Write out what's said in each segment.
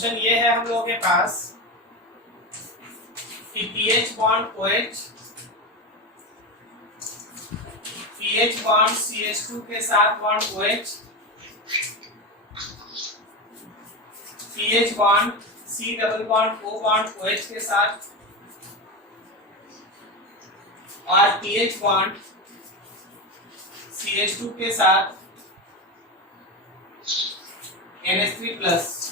Question ये है हम लोगों के पास कि pH bond OH pH bond CH2 के साथ bond OH, pH bond C double bond O bond OH के साथ और पीएच बॉन्ड CH2 के साथ NH3+।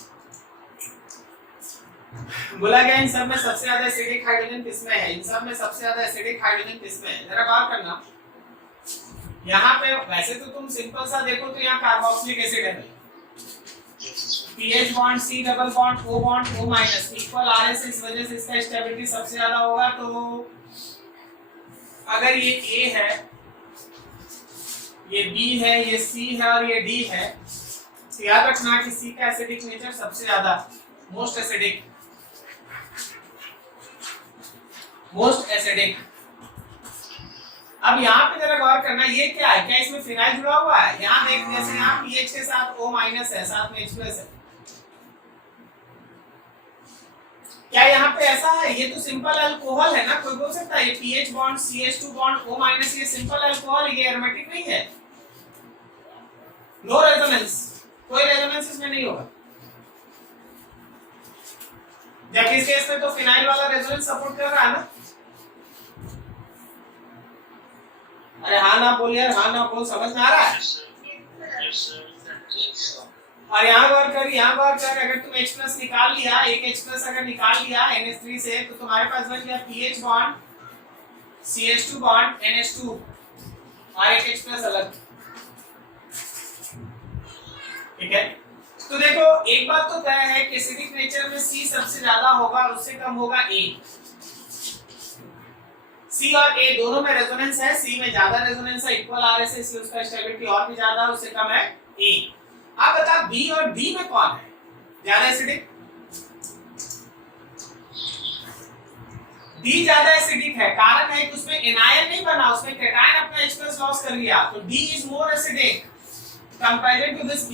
बोला गया इन सब में सबसे ज्यादा एसिडिक हाइड्रोजन किसमें है, इन सब में सबसे ज्यादा एसिडिक हाइड्रोजन किसमें है, जरा गौर करना। यहाँ पे वैसे तो तुम सिंपल सा देखो तो यहाँ कार्बोक्सिलिक एसिड है भाई, pH bond C double bond O bond O minus equal RS, इस वजह से इसका स्टेबिलिटी सबसे ज्यादा होगा। तो अगर ये A है, ये B है, ये C है और ये D है, तो याद रखना कि C का एसिडिक नेचर सबसे ज्यादा, मोस्ट एसिडिक, मोस्ट एसिडिक। अब यहाँ पे जरा गौर करना, ये क्या है, क्या इसमें फिनाइल जुड़ा हुआ है? यहाँ देख, जैसे यहाँ पीएच के साथ O माइनस है, साथ में H प्लस है, क्या यहाँ पे ऐसा है? ये तो सिंपल अल्कोहल है ना, कोई बोल सकता है ये pH bond CH2 bond O minus, ये सिंपल अल्कोहल, ये एरोमेटिक नहीं है, नो रेजोनेंस, कोई रेजोनेंस इसमें नहीं होगा। जबकि इस केस में तो फिनाइल वाला रेजोनेंस सपोर्ट कर रहा है ना। अरे हाँ ना बोल यार, हाँ ना बोल, समझ में आ रहा है? और यहाँ गौर कर, यहाँ गौर कर, अगर तुम H प्लस निकाल लिया, एक H प्लस अगर निकाल लिया NH3 से, तो तुम्हारे पास बच गया pH bond CH2 bond NH2 और एक H प्लस अलग। ठीक है, तो देखो एक बात तो तय है कि एसिडिक नेचर में C सबसे ज्यादा होगा और उससे कम होगा A। C और A दोनों में रेजोनेंस है, C में ज्यादा रेजोनेंस है, इक्वल RS है, इसलिए उसका स्टेबिलिटी और भी ज्यादा है, उससे कम है A। अब बता B और D में कौन है ज्यादा एसिडिक? D ज्यादा एसिडिक है, कारण है कि उसमें एनायन नहीं बना, उसमें कैटायन अपना H+ लॉस कर लिया, तो D is more acidic compared to this B।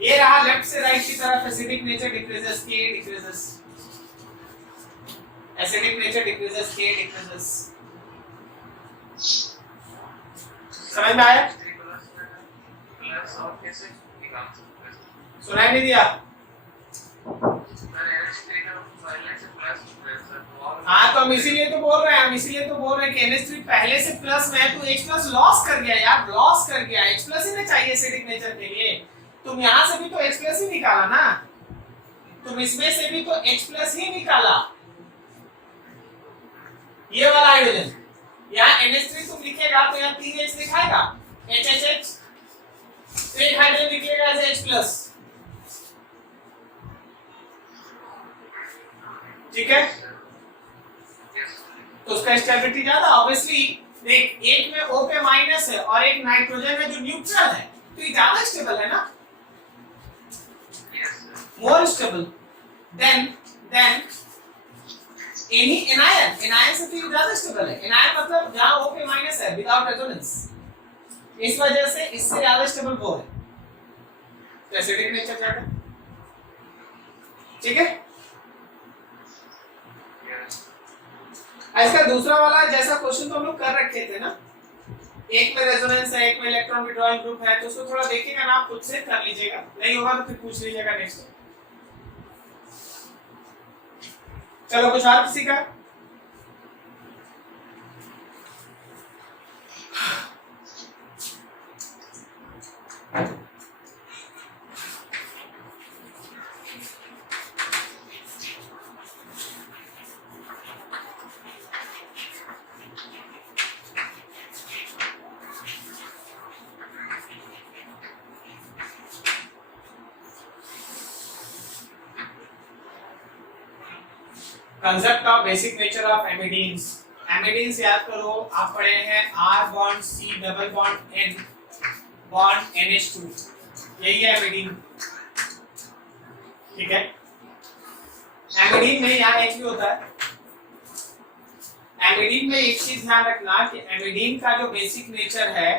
ये रहा लेफ्ट से राइट की तरफ, acidic nature decreases, K decreases, acidic nature decreases, K decreases. समझ में आया? सुनाई नहीं दिया? हाँ तो हम इसीलिए तो बोल रहे हैं, हम इसीलिए तो बोल रहे हैं कि NH3 पहले से प्लस में है तो H+ लॉस कर गया यार, लॉस कर गया, H+ ही ना चाहिए एसिडिक नेचर के लिए। तुम यहाँ से भी तो H+ ही निकाला ना, तुम इसमें से भी तो H+ ही निकाला, ये वाला हाइड्रोजन। यहाँ NH3 तुम लिखेगा तो यहाँ 3H दिखाएगा, HHH, तो एक हाइड्रोजन निकलेगा एज H+। ठीक है, तो उसका स्टेबिलिटी ज्यादा, ऑब्वियसली। देख एक में O पे माइनस है और एक नाइट्रोजन है जो न्यूट्रल है, तो ये ज्यादा स्टेबल है ना, more stable then any anion, anion से तो ये ज्यादा स्टेबल है। एनायन मतलब जहां O पे माइनस है विदाउट रेजोनेंस, इस वजह से इससे ज्यादा स्टेबल वो है, तो एसिडिक नेचर ज्यादा। ठीक है, इसका दूसरा वाला जैसा क्वेश्चन तो हम लोग कर रखे थे ना, एक में रेजोनेंस है, एक में इलेक्ट्रॉन विड्रॉल ग्रुप है, तो उसको थोड़ा देखिएगा ना, आप खुद से कर लीजिएगा, नहीं होगा तो फिर पूछ लीजिएगा नेक्स्ट। चलो कुछ और किसी का? Concept of basic nature of amidines. Amidines याद करो, आप पढ़े हैं R bond C double bond N bond NH2, यही है एमिडीन। ठीक है, एमिडीन में यहाँ H भी होता है। एमिडीन में एक चीज ध्यान रखना कि एमिडीन का जो बेसिक नेचर है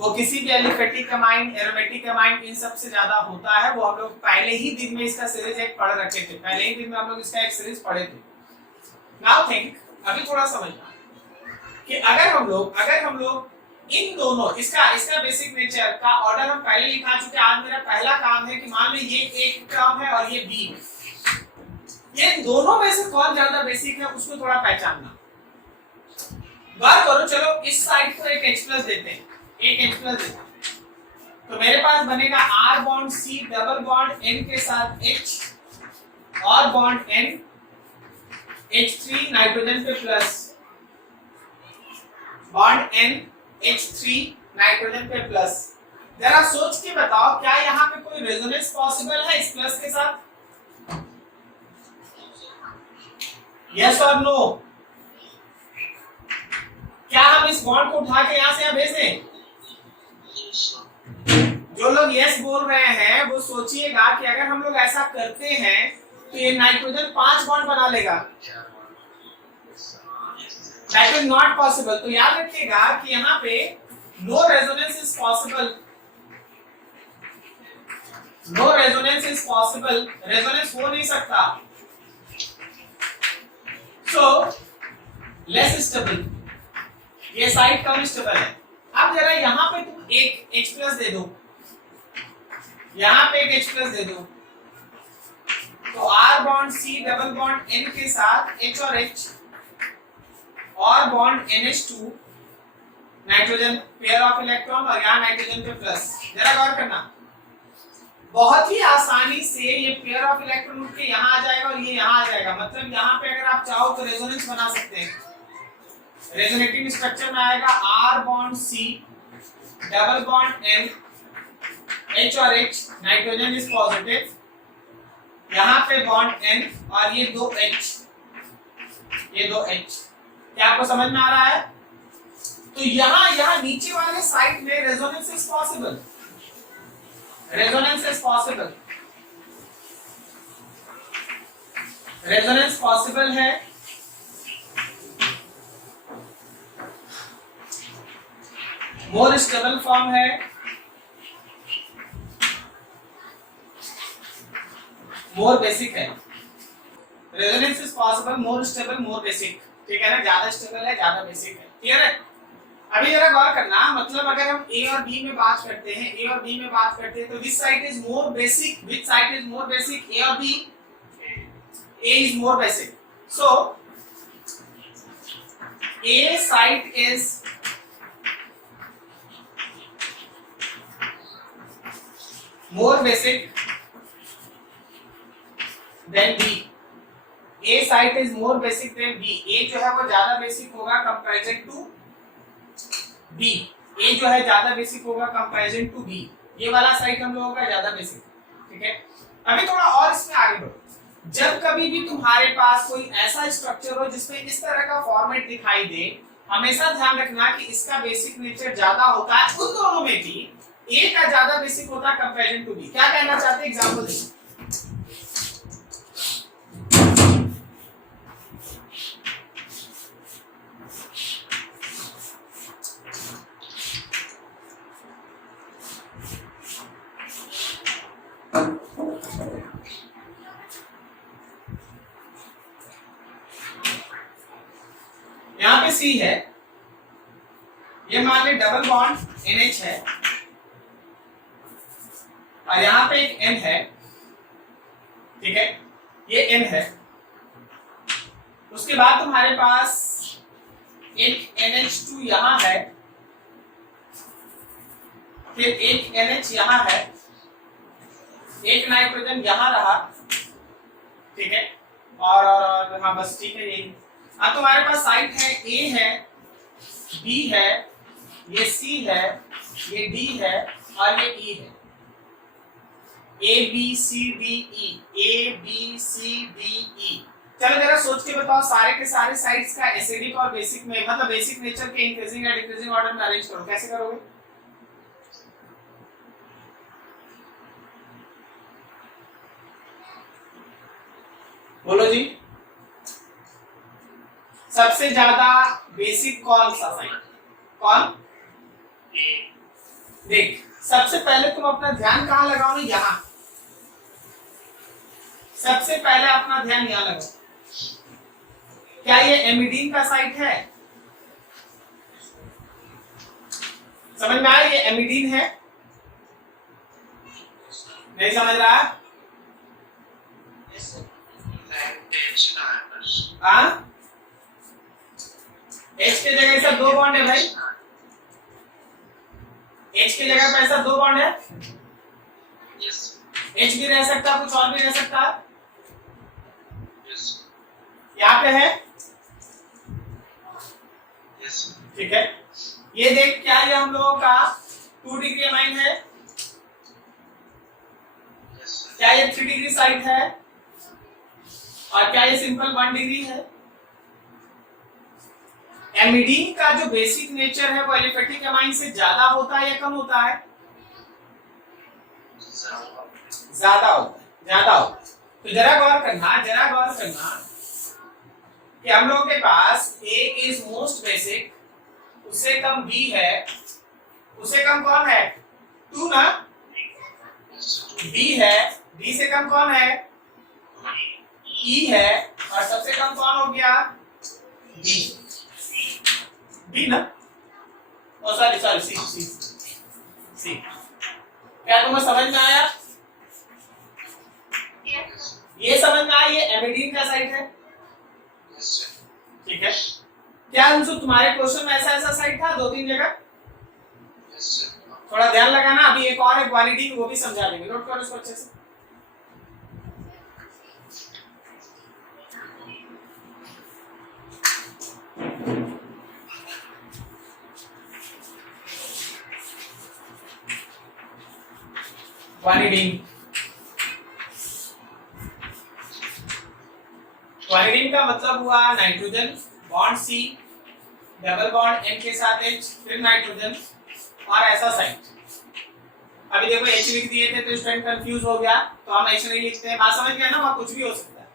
वो किसी भी एलिफेटिक अमाइन, एरोमेटिक अमाइन, इन सब से ज्यादा होता है। वो हम लोग पहले ही दिन में इसका सीरीज एक पढ़ रखे थे, पहले ही दिन में हम लोग इसका एक सीरीज पढ़े थे। नाउ थिंक, अभी थोड़ा समझना कि अगर हम लोग इन दोनों, इसका बेसिक नेचर का ऑर्डर हम पहले लिखा चुके। आज मेरा पहला काम है कि मान लो ये एक टर्म है और ये बी है, ये दोनों में से कौन ज्यादा बेसिक है उसको थोड़ा पहचानना। बात करो, चलो इस साइड को एक H प्लस देते हैं, एक H प्लस देते हैं, तो मेरे पास बनेगा R bond C double bond N के साथ H और बॉन्ड N H3 नाइट्रोजन पे plus, bond N H3 nitrogen पे प्लस। जरा सोच के बताओ, क्या यहाँ पे कोई रेजोनेंस पॉसिबल है इस प्लस के साथ? यस और नो? क्या हम इस बॉन्ड को उठा के यहाँ से यहाँ भेज दें? जो लोग यस बोल रहे हैं वो सोचिएगा कि अगर हम लोग ऐसा करते हैं तो ये नाइट्रोजन 5 बॉन्ड बना लेगा। That is not possible। तो याद रखिएगा कि यहाँ पे no resonance is possible, no resonance is possible, resonance हो नहीं सकता। So less stable, ये साइड कम स्टेबल है। अब जरा यहाँ पे तुम एक H प्लस दे दो, यहाँ पे एक H प्लस दे दो, तो R bond C double bond N के साथ H और H और bond NH2 nitrogen pair of electron और यहाँ नाइट्रोजन पे प्लस। जरा गौर करना, बहुत ही आसानी से ये पेयर ऑफ इलेक्ट्रॉन उठ के यहाँ आ जाएगा और ये यहाँ आ जाएगा। मतलब यहाँ पे अगर आप चाहो तो रेजोनेंस बना सकते हैं। रेजोनेटिंग स्ट्रक्चर में आएगा R bond C double bond N H और H, नाइट्रोजन इज पॉजिटिव, यहाँ पे बॉन्ड N और ये दो H, ये दो H। क्या आपको समझ में आ रहा है? तो यहाँ नीचे वाले साइड में resonance is possible, resonance is possible, resonance possible है। मोर स्टेबल फॉर्म है, मोर बेसिक है। Resonance is possible, more stable, more basic, ठीक है ना? ज्यादा स्टेबल है, ज्यादा बेसिक है। क्लियर है? अभी जरा गौर करना, मतलब अगर हम A और B में बात करते हैं, A और B में बात करते हैं, तो which side is more basic, which side is more basic, A और B? A is more basic. So A side is more basic than B. A site is more basic than B. A जो है वो ज्यादा basic होगा comparison to B. A जो है ज्यादा basic होगा कंपैरिजन टू B. ये वाला साइट हम लोगों का ज्यादा बेसिक, ठीक है? अभी थोड़ा और इसमें आगे बढ़ो। जब कभी भी तुम्हारे पास कोई ऐसा स्ट्रक्चर हो जिसमें इस तरह का फॉर्मेट दिखाई दे, हमेशा ध्यान रखना कि इसका बेसिक नेचर ज्यादा होता है। उन दोनों में भी A का ज्यादा बेसिक होता है कंपैरिजन टू B। क्या कहना चाहते हैं? एग्जांपल देखिए। यहाँ पे C है, ये मान ले डबल बॉन्ड NH है और यहाँ पे एक N है, ठीक है? ये N है। उसके बाद तुम्हारे पास एक NH2 यहाँ है, फिर एक NH यहाँ है, एक नाइट्रोजन यहाँ रहा, ठीक है? और हाँ बस ठीक है यही। अब तुम्हारे पास साइट है, A है, B है, ये C है, ये D है और ये E है। A B C D E, A B C D E। चलो जरा सोच के बताओ, सारे के सारे साइड्स का एसिडिक और बेसिक में, मतलब बेसिक नेचर के इंक्रीजिंग या डिक्रीजिंग ऑर्डर में अरेंज करो। कैसे करोगे? बोलो जी। सबसे ज्यादा बेसिक कौन सा साइड? कौन? देख सबसे पहले तुम अपना ध्यान कहाँ लगाओ ना, यहाँ। सबसे पहले अपना ध्यान यहाँ लगाओ। क्या ये एमिडीन का साइट है? समझ में आया? ये एमिडीन है? नहीं समझ रहा? एच के जगह ऐसा 2 बॉन्ड है भाई। एच की जगह पे ऐसा 2 बॉन्ड है। एच भी रह सकता है, कुछ और भी रह सकता है। यहाँ पे है, ठीक है। ये देख क्या ये हम लोगों का 2 डिग्री अमाइन है? क्या ये 3 डिग्री साइट है? और क्या ये सिंपल 1 डिग्री है? एमिडीन का जो बेसिक नेचर है वो एलिफेटिक अमाइन से ज्यादा होता है या कम होता है? ज्यादा होता है, ज्यादा होता है। तो जरा गौर करना कि हम लोगों के पास A इज मोस्ट बेसिक, उससे कम B है, उससे कम कौन है? 2 ना? B है, B से कम कौन है? E है, और सबसे कम कौन हो गया? B ना? ओ सॉरी C। क्या तुम्हें समझ में आया? ये समझ में आया ये एमिडीन का साइट है, ठीक है। क्या अंशु तुम्हारे क्वेश्चन में ऐसा साइट था 2-3 जगह? थोड़ा ध्यान लगाना, अभी एक और एक वालिडीन वो भी समझा देंगे, नोट करो इसको अच्छे से। वालिडीन का मतलब हुआ nitrogen bond C, double bond N के साथ H, फिर नाइट्रोजन और ऐसा साइट। अभी देखो H लिख दिए थे तो स्टूडेंट कंफ्यूज हो गया, तो हम H नहीं लिखते हैं। बात समझ गया ना? वहां कुछ भी हो सकता है।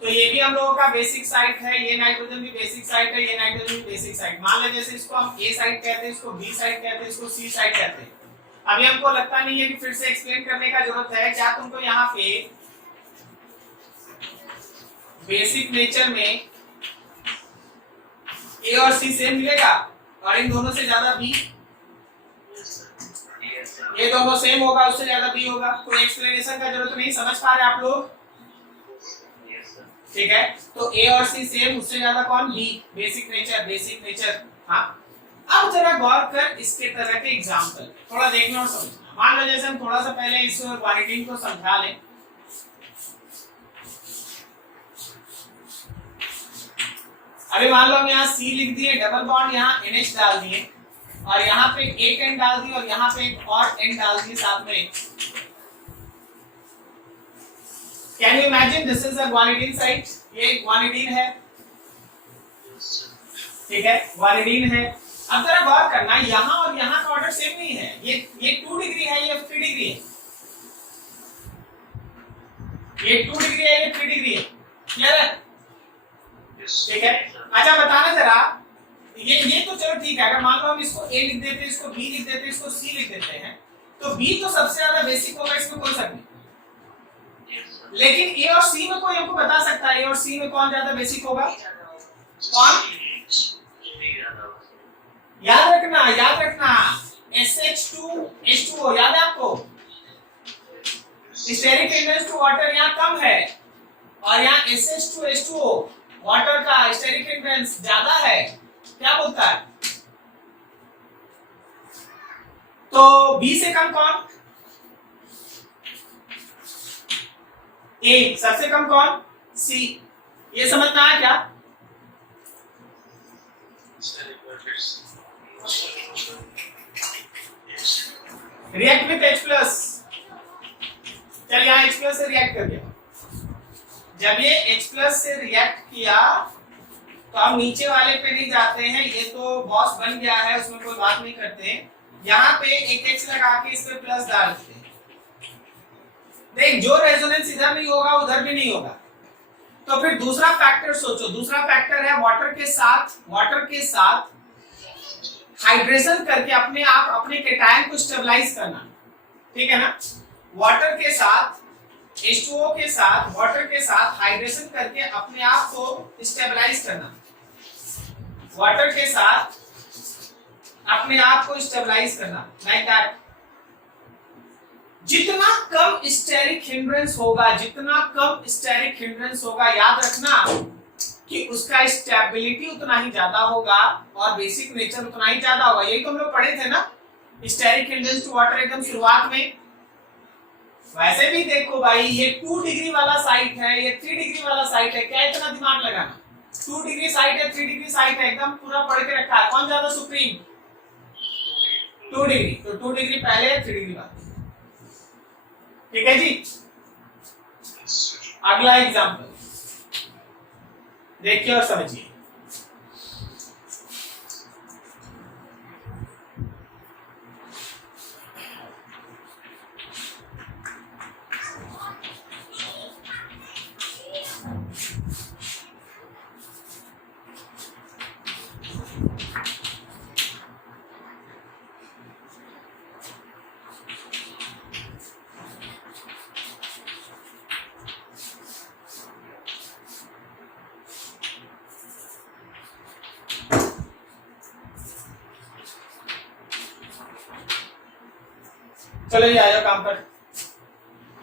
तो ये भी हम लोगों का बेसिक साइट है, ये नाइट्रोजन भी बेसिक साइट है, ये नाइट्रोजन भी बेसिक साइट। मान लो जैसे इसको हम A साइट कहते हैं, इसको B साइट कहते हैं, इसको C साइट कहते हैं। अभी हमको लगता नहीं है कि फिर से एक्सप्लेन करने का जरूरत है। क्या तुमको यहाँ पे बेसिक नेचर में A और C सेम मिलेगा और इन दोनों से ज्यादा B? ये दोनों सेम होगा, उससे ज्यादा B होगा। कोई एक्सप्लेनेशन का जरूरत नहीं। समझ पा रहे आप लोग? ठीक है। तो A और C सेम, उससे ज्यादा कौन? B। Basic nature. हाँ, अब जरा गौर कर इसके तरह के एग्जांपल, थोड़ा देखना और समझना। मान लो जैसे हम थोड़ा सा पहले इस वालिडीन को समझा लें। अभी मान लो हम यहाँ C लिख दिए, डबल बॉन्ड यहाँ NH डाल दिए और यहाँ पे एक N डाल दिए और यहाँ पे एक और N डाल दिए साथ में। Can you imagine this is a guanidine site? ये guanidine है, ठीक है, guanidine है। अब जरा गौर करना, यहाँ और यहाँ का ऑर्डर सेम नहीं है। ये 2 डिग्री है, ये 3 डिग्री है। ये 2 डिग्री है, ये 3 डिग्री है। क्लियर है? ठीक है। अच्छा बताना जरा, ये तो चलो ठीक है। अगर मान लो हम इसको A लिख देते, इसको B लिख देते, इसको C लिख देते हैं, तो B तो सबसे ज्यादा बेसिक होगा, इसमें कोई शक नहीं। लेकिन A और C में कोई हमको बता सकता है A और C में कौन ज्यादा बेसिक होगा? कौन? याद रखना SH2H2O, याद है आपको? स्टेरिक टेंडेंस टू वाटर यहाँ कम है और यहाँ SH2H2O वाटर का स्टेरिक टेंडेंस ज्यादा है। क्या बोलता है? तो B से कम कौन? A। सबसे कम कौन? C। ये समझ में आया क्या? React with H plus. चल यहाँ H प्लस से रिएक्ट कर दिया। जब ये H प्लस से रिएक्ट किया तो हम नीचे वाले पे नहीं जाते हैं, ये तो बॉस बन गया है, उसमें कोई बात नहीं करते। यहाँ पे एक H लगा के इस पे प्लस डालते हैं। देख, जो रेजोनेंस इधर नहीं होगा उधर भी नहीं होगा। तो फिर दूसरा फैक्टर सोचो। दूसरा फैक्टर है वाटर के साथ हाइड्रेशन करके अपने आप अपने केटायन को स्टेबलाइज करना, ठीक है ना। वाटर के साथ H2O के साथ वाटर के साथ हाइड्रेशन करके अपने आप को स्टेबलाइज करना, वाटर के साथ अपने आप को स्टेबलाइज करना, लाइक दैट। जितना कम स्टेरिक हिंड्रेंस होगा, जितना कम स्टेरिक हिंड्रेंस होगा, याद रखना कि उसका स्टेबिलिटी उतना ही ज्यादा होगा और बेसिक नेचर उतना ही ज्यादा होगा। यही तो हम लोग पढ़े थे ना, स्टेरिक हिंड्रेंस टू वाटर एकदम शुरुआत में। वैसे भी देखो भाई, ये 2 डिग्री वाला साइट है, ये 3 डिग्री वाला साइट है, क्या इतना दिमाग लगाना। 2 डिग्री साइट है, 3 डिग्री साइट है, एकदम पूरा पढ़ के रखा है। कौन ज्यादा सुप्रीम? 2 डिग्री। तो 2 डिग्री पहले, 3 डिग्री बाद, ठीक है जी। अगला एग्जांपल देखिए और समझिए। चलो ये आ जाओ काम पर।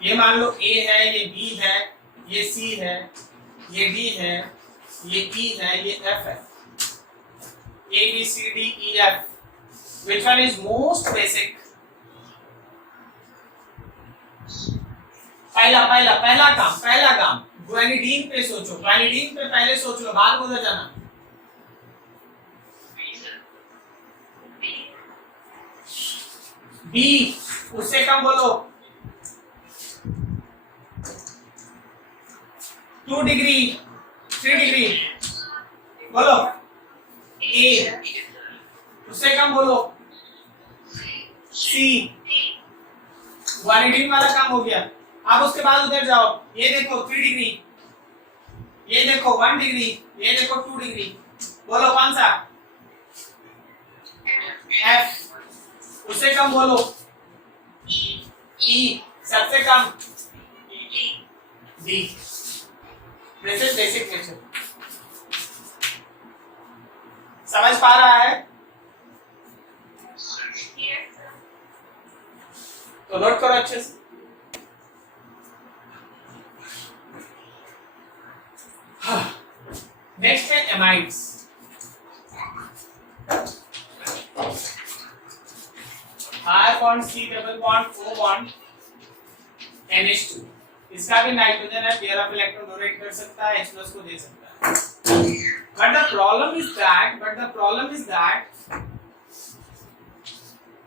ये मान लो A है, ये B है, ये C है, ये D है, ये E है, ये F है। A B C D E F, which one is most basic? पहला काम ग्वानिडीन पे सोचो। ग्वानिडीन पे पहले सोच लो, बाद में उधर जाना। B, उससे कम बोलो। 2 डिग्री, 3 डिग्री बोलो। A, उससे कम बोलो। C, ग्वानिडीन वाला काम हो गया। अब उसके बाद उधर जाओ, ये देखो 3 डिग्री, ये देखो 1 डिग्री, ये देखो 2 डिग्री, बोलो कौन सा? F, उससे कम बोलो। E, सबसे कम D। This is basic nature. समझ पा रहा है? तो नोट करो अच्छे से। नेक्स्ट है amides. R bond C double bond O bond NH2, इसका भी नाइट्रोजन है, पेयर ऑफ इलेक्ट्रॉन डोनेट कर सकता है, H+ को दे सकता है। But the problem is that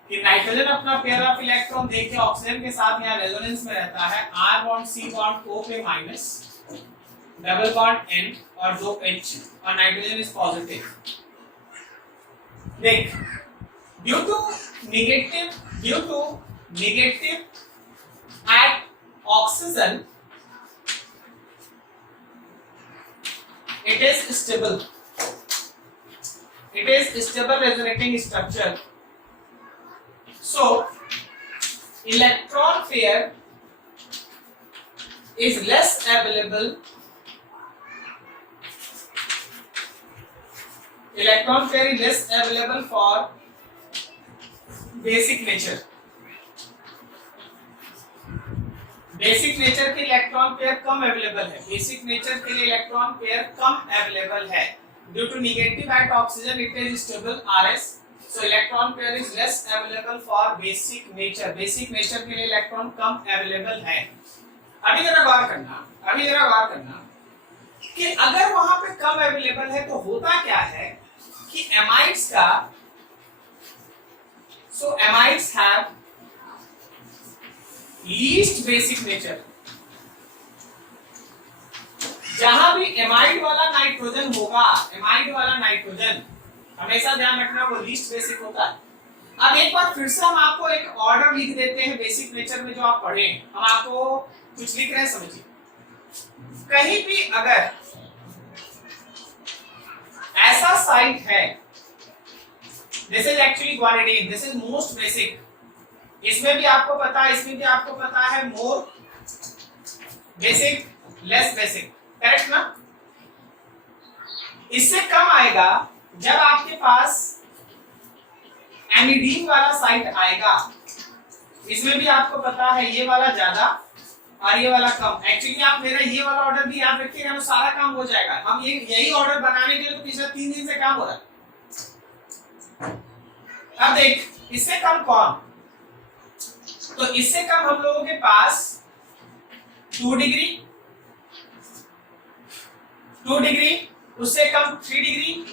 कि नाइट्रोजन अपना पेयर ऑफ इलेक्ट्रॉन देके ऑक्सीजन के साथ यहाँ रेजोनेंस में रहता है। R bond C bond O पे माइनस, डबल बॉन्ड N और 2 H और नाइट्रोजन इज पॉजिटिव। देख, due to negative at oxygen, it is stable resonating structure. So electron pair is less available. Electron pair is less available for basic nature. Basic nature के electron pair कम available है, basic nature के लिए electron pair कम available है। Due to negative at oxygen it is stable RS, so electron pair is less available for basic nature. Basic nature के लिए electron कम available है। अभी जरा गौर करना कि अगर वहां पे कम अवेलेबल है तो होता क्या है कि एमाइड्स का, so amides have least basic nature। जहां भी एमाइड वाला नाइट्रोजन होगा, एमाइड वाला नाइट्रोजन हमेशा ध्यान रखना वो लीस्ट बेसिक होता है। अब एक बार फिर से हम आपको एक ऑर्डर लिख देते हैं बेसिक नेचर में जो आप पढ़े। हम आपको कुछ लिख रहे हैं, समझिए। कहीं भी अगर ऐसा साइट है this is actually guanidine, this is most basic. इसमें भी आपको पता है, इसमें भी आपको पता है, मोर बेसिक, लेस बेसिक, करेक्ट ना? इससे कम आएगा जब आपके पास एनिडीन वाला साइट आएगा। इसमें भी आपको पता है ये वाला ज्यादा और ये वाला कम। एक्चुअली आप मेरा ये वाला ऑर्डर भी याद रखिएगा तो सारा काम हो जाएगा। हम ये यही ऑर्डर बनाने के लिए तो पिछले 3 दिन से काम हो रहा है। अब देख, इससे कम कौन? तो इससे कम हम लोगों के पास 2 डिग्री, 2 डिग्री, उससे कम 3 डिग्री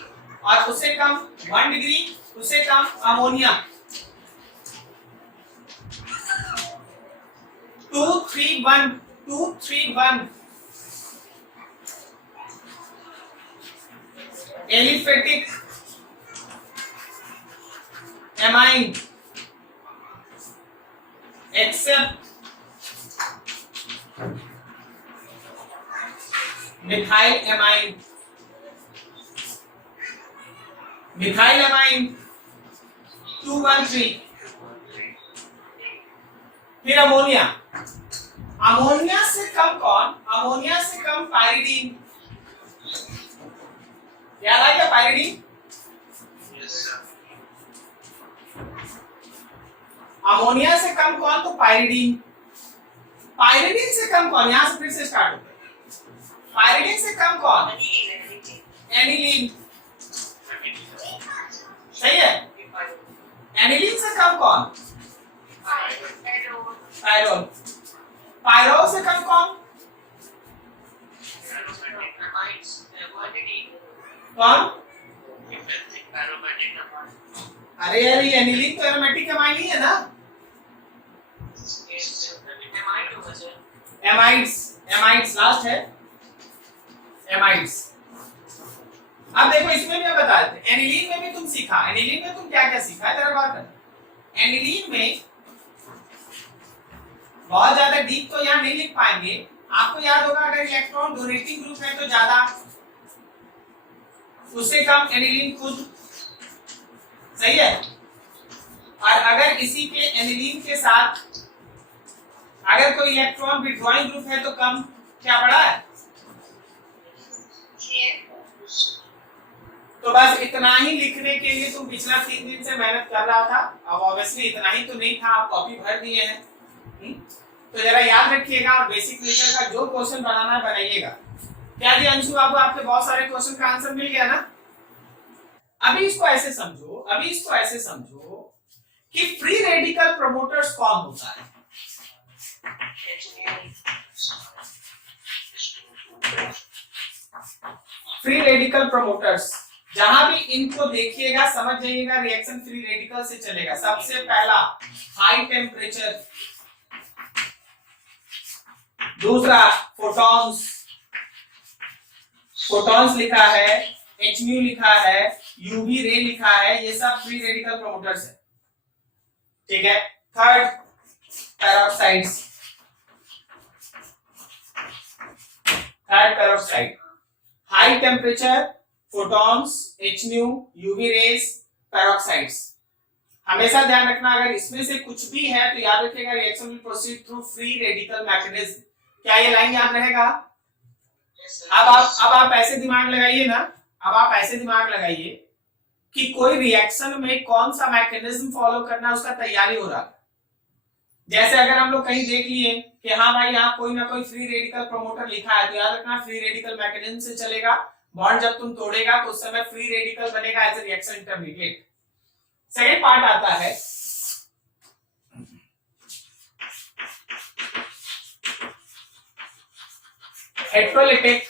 और उससे कम 1 डिग्री, उससे कम ammonia 231 aliphatic amine except methyl amine, methyl amine 213। फिर अमोनिया, अमोनिया से कम कौन? अमोनिया से कम पायरिडीन। याद आ गया पायरिडीन? अमोनिया से कम कौन? तो पायरिडीन। पायरिडीन से कम कौन? यहां से फिर से स्टार्ट होता है। पायरिडीन से कम कौन? एनिलीन। सही है। एनिलीन से कम कौन? पायरोल। पायरोल से कम कौन? कौन? अरे यार, ये एनिलीन तो एरोमेटिक एमाइन ही है ना? एमाइड्स, एमाइड्स लास्ट है, एमाइड्स। अब देखो, इसमें भी हम बता देते हैं। एनिलीन में भी तुम सीखा, एनिलीन में तुम क्या क्या सीखा है, जरा गौर करना। एनिलीन में बहुत ज्यादा डीप तो यहाँ नहीं लिख पाएंगे। आपको याद होगा, अगर इलेक्ट्रॉन डोनेटिंग ग्रुप है तो ज्यादा, उससे कम एनिलीन खुद, सही है। और अगर इसी के एनिलीन के साथ अगर कोई इलेक्ट्रॉन विथड्रॉइंग ग्रुप है तो कम, क्या पड़ा है? तो बस इतना ही लिखने के लिए तुम पिछला 3 दिन से मेहनत कर रहा था। अब ऑब्वियसली इतना ही तो नहीं था, आप कॉपी भर दिए हैं। तो जरा याद रखिएगा और बेसिक नेचर का जो क्वेश्चन बनाना है बनाइएगा। क्या जी अंशु बाबू, आपके बहुत सारे क्वेश्चन का आंसर मिल गया ना? अभी इसको ऐसे समझो, अभी इसको ऐसे समझो कि फ्री रेडिकल प्रोमोटर्स कौन होता है? फ्री रेडिकल प्रोमोटर्स, जहां भी इनको देखिएगा समझ जाइएगा रिएक्शन फ्री रेडिकल से चलेगा। सबसे पहला हाई टेम्परेचर, दूसरा फोटॉन्स, फोटॉन्स लिखा है, Hmu लिखा है, यूवी रे लिखा है, ये सब फ्री रेडिकल प्रोमोटर्स है। ठीक है। Third peroxides, third peroxide, high temperature, photons, Hmu, UV rays, peroxides. हमेशा ध्यान रखना, अगर इसमें से कुछ भी है तो याद रखिएगा reaction will proceed through free radical mechanism. क्या ये लाइन याद रहेगा? अब आप ऐसे दिमाग लगाइए ना, अब आप ऐसे दिमाग लगाइए कि कोई रिएक्शन में कौन सा मैकेनिज्म फॉलो करना, उसका तैयारी हो रहा है। जैसे अगर हम लोग कहीं देख लिए कि हाँ भाई यहाँ कोई ना कोई फ्री रेडिकल प्रोमोटर लिखा है, तो याद रखना फ्री रेडिकल मैकेनिज्म से चलेगा। बॉन्ड जब तुम तोड़ेगा तो उस समय फ्री रेडिकल बनेगा as a reaction intermediate. Second part आता है heterolytic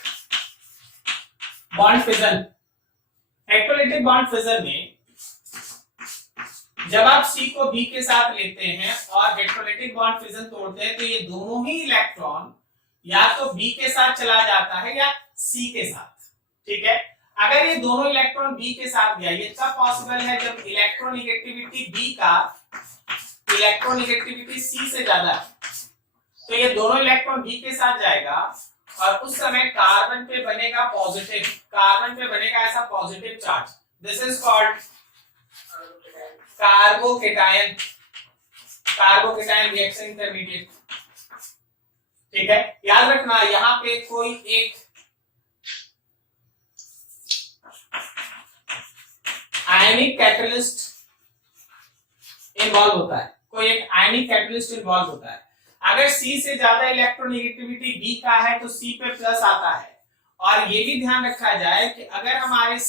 bond fission. Heterolytic bond fission में जब आप C को B के साथ लेते हैं और हेटेरोलिटिक बॉन्ड फिजन तोड़ते हैं तो ये दोनों ही इलेक्ट्रॉन या तो B के साथ चला जाता है या C के साथ। ठीक है। अगर ये दोनों इलेक्ट्रॉन B के साथ गया, ये तब पॉसिबल है जब इलेक्ट्रोनेगेटिविटी B का इलेक्ट्रोनेगेटिविटी C से ज्यादा है। तो ये दोनों इलेक्ट्रॉन B के साथ जाएगा और उस समय कार्बन पे बनेगा पॉजिटिव, कार्बन पे बनेगा ऐसा positive charge. This is called carbocation, carbocation reaction intermediate. ठीक है, याद रखना यहां पे कोई एक आयनिक कैटलिस्ट इन्वॉल्व होता है, कोई एक आयनिक कैटलिस्ट इन्वॉल्व होता है। अगर C से ज्यादा इलेक्ट्रोनेगेटिविटी B का है तो C पे प्लस आता है। और ये भी ध्यान रखा जाए कि अगर हमारे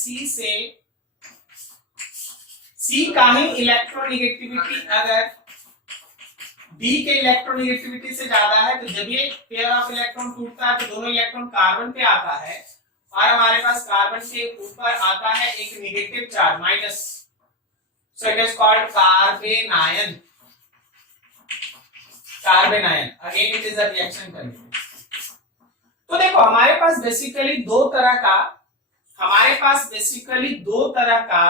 C का ही इलेक्ट्रोनेगेटिविटी अगर B के इलेक्ट्रोनेगेटिविटी से ज्यादा है तो जब ये पेयर ऑफ इलेक्ट्रॉन टूटता है तो दोनों इलेक्ट्रॉन कार्बन पे आता है और हमारे पास कार्बन के ऊपर आता है एक negative charge minus, so it is called carbanion. Carbanion again it is a reaction intermediate. तो देखो हमारे पास बेसिकली दो तरह का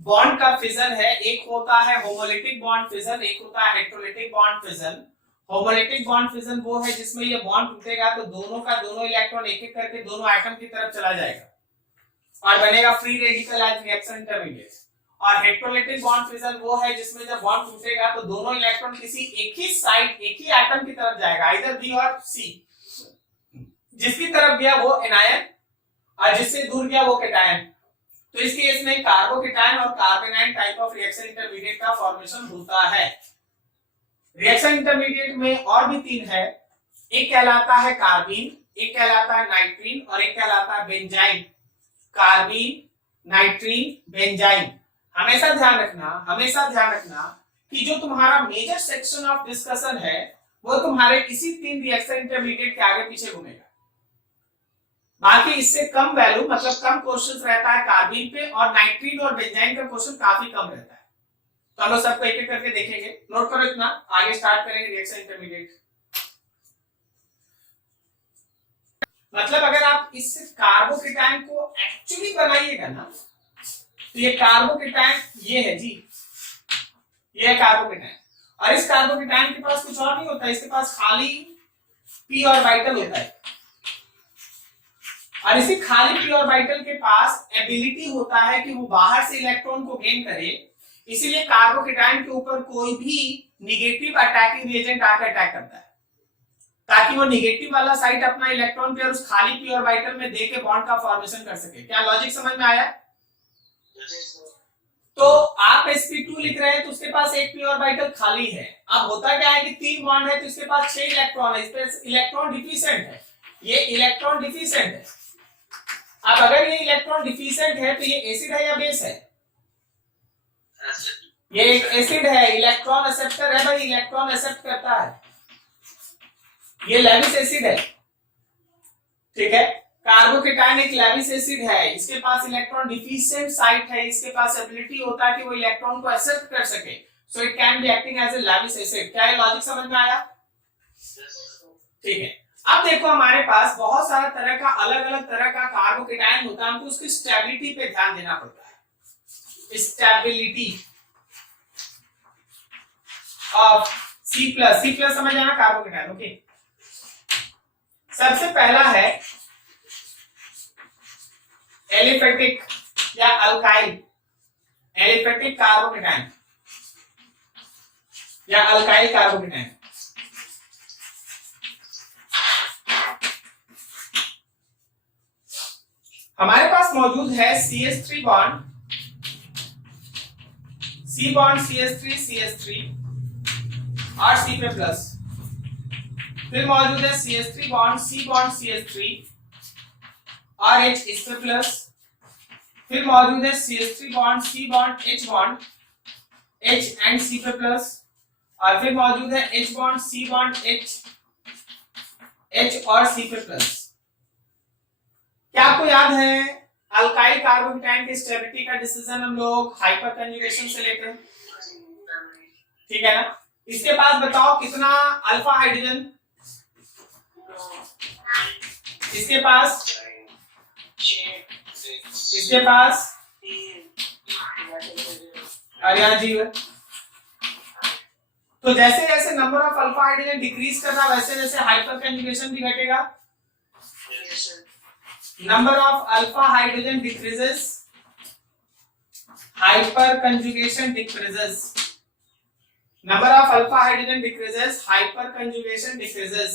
बॉन्ड का फिजन है। एक होता है होमोलिटिक बॉन्ड फिजन, एक होता है heterolytic bond fission. Homolytic bond fission वो है जिसमें ये बॉन्ड टूटेगा तो दोनों का दोनों इलेक्ट्रॉन एक एक करके दोनों एटम की तरफ चला जाएगा और बनेगा free radical as reaction intermediate. और हेटेरोलिटिक बॉन्ड फिजन वो है जिसमें जब बॉन्ड टूटेगा तो दोनों इलेक्ट्रॉन किसी एक ही साइड, एक ही एटम की तरफ जाएगा, आइदर बी और सी। जिसकी तरफ गया वो एनायन और जिससे दूर गया वो कैटायन। तो इस केस में कार्बोकेटायन और कार्बेनायन टाइप ऑफ रिएक्शन इंटरमीडिएट का फॉर्मेशन होता है। रिएक्शन इंटरमीडिएट में और भी तीन है, एक कहलाता है कार्बीन, एक कहलाता है नाइट्रीन और एक कहलाता है बेंजाइन। Carbene, नाइट्रीन, benzene. हमेशा ध्यान रखना कि जो तुम्हारा मेजर सेक्शन ऑफ डिस्कशन है वो तुम्हारे इसी तीन रिएक्शन इंटरमीडिएट के आगे पीछे घूमेगा। बाकी इससे कम वैल्यू मतलब कम क्वेश्चंस रहता है कार्बीन पे और नाइट्रीन और बेंजाइन का क्वेश्चन काफी कम रहता है। तो हम लोग सबको एक एक करके देखेंगे, नोट करो इतना, आगे स्टार्ट करेंगे रिएक्शन इंटरमीडिएट। मतलब अगर आप इस कार्बोकेटायन को एक्चुअली बनाइएगा ना तो ये कार्बोकेटायन ये है जी, ये है कार्बोकेटायन। और इस कार्बोकेटायन के पास कुछ और नहीं होता, इसके पास खाली p ऑर्बिटल होता है। और इसी खाली p ऑर्बिटल के पास एबिलिटी होता है कि वो बाहर से इलेक्ट्रॉन को गेन करे, इसीलिए कार्बोकेटायन के ऊपर कोई भी नेगेटिव अटैकिंग रिएजेंट आकर अटैक करता है ताकि वो नेगेटिव वाला साइड अपना इलेक्ट्रॉन पेयर उस खाली p ऑर्बिटल में देके बॉन्ड का फॉर्मेशन कर सके। क्या लॉजिक समझ में आया? तो आप sp2 लिख रहे हैं तो उसके पास एक p ऑर्बिटल खाली है। अब होता क्या है कि तीन बॉन्ड है तो इसके पास 6 इलेक्ट्रॉन है, इस पे इलेक्ट्रॉन डिफिशिएंट है, ये इलेक्ट्रॉन डिफिशिएंट है। अब अगर ये इलेक्ट्रॉन डिफिशिएंट है तो ये एसिड है या बेस है? ये एक एसिड है, इलेक्ट्रॉन एक्सेप्टर है भाई, इलेक्ट्रॉन एक्सेप्ट करता है, ये लेविस एसिड है। ठीक है, कार्बोकेटायन एक लेविस एसिड है, इसके पास इलेक्ट्रॉन डिफिशिएंट साइट है, इसके पास एबिलिटी होता है कि वो इलेक्ट्रॉन को एक्सेप्ट कर सके, so it can be acting as a Lewis acid. क्या ये लॉजिक समझ में आया? ठीक है, अब देखो हमारे पास बहुत सारा तरह का अलग अलग तरह का कार्बोकेटायन होता है, हमको उसकी स्टेबिलिटी पे ध्यान देना पड़ता है। स्टेबिलिटी ऑफ C+ समझ आना कार्बोकेटायन। ओके, सबसे पहला है एलिफेटिक या अल्काइल, एलिफेटिक कार्बोकेटायन या अल्काइल कार्बोकेटायन। हमारे पास मौजूद है CH3 bond, C bond CH3 और C पे प्लस, फिर मौजूद है CH3 बॉन्ड CH3 और H इस पे प्लस, फिर मौजूद है CH3 bond H bond H and C पे प्लस, और फिर मौजूद है H बॉन्ड H और C पे प्लस। क्या आपको याद है अल्काइल कार्बोकेटायन की स्टेबिलिटी का डिसीजन हम लोग हाइपर कंजुगेशन से लेते हैं, ठीक है ना? इसके पास बताओ कितना अल्फा हाइड्रोजन, इसके पास अरे जी। तो जैसे जैसे number of alpha hydrogen decrease करना वैसे वैसे हाइपर कंजुगेशन भी घटेगा। Number of alpha hydrogen decreases, hyperconjugation decreases, number of alpha hydrogen decreases, hyperconjugation decreases,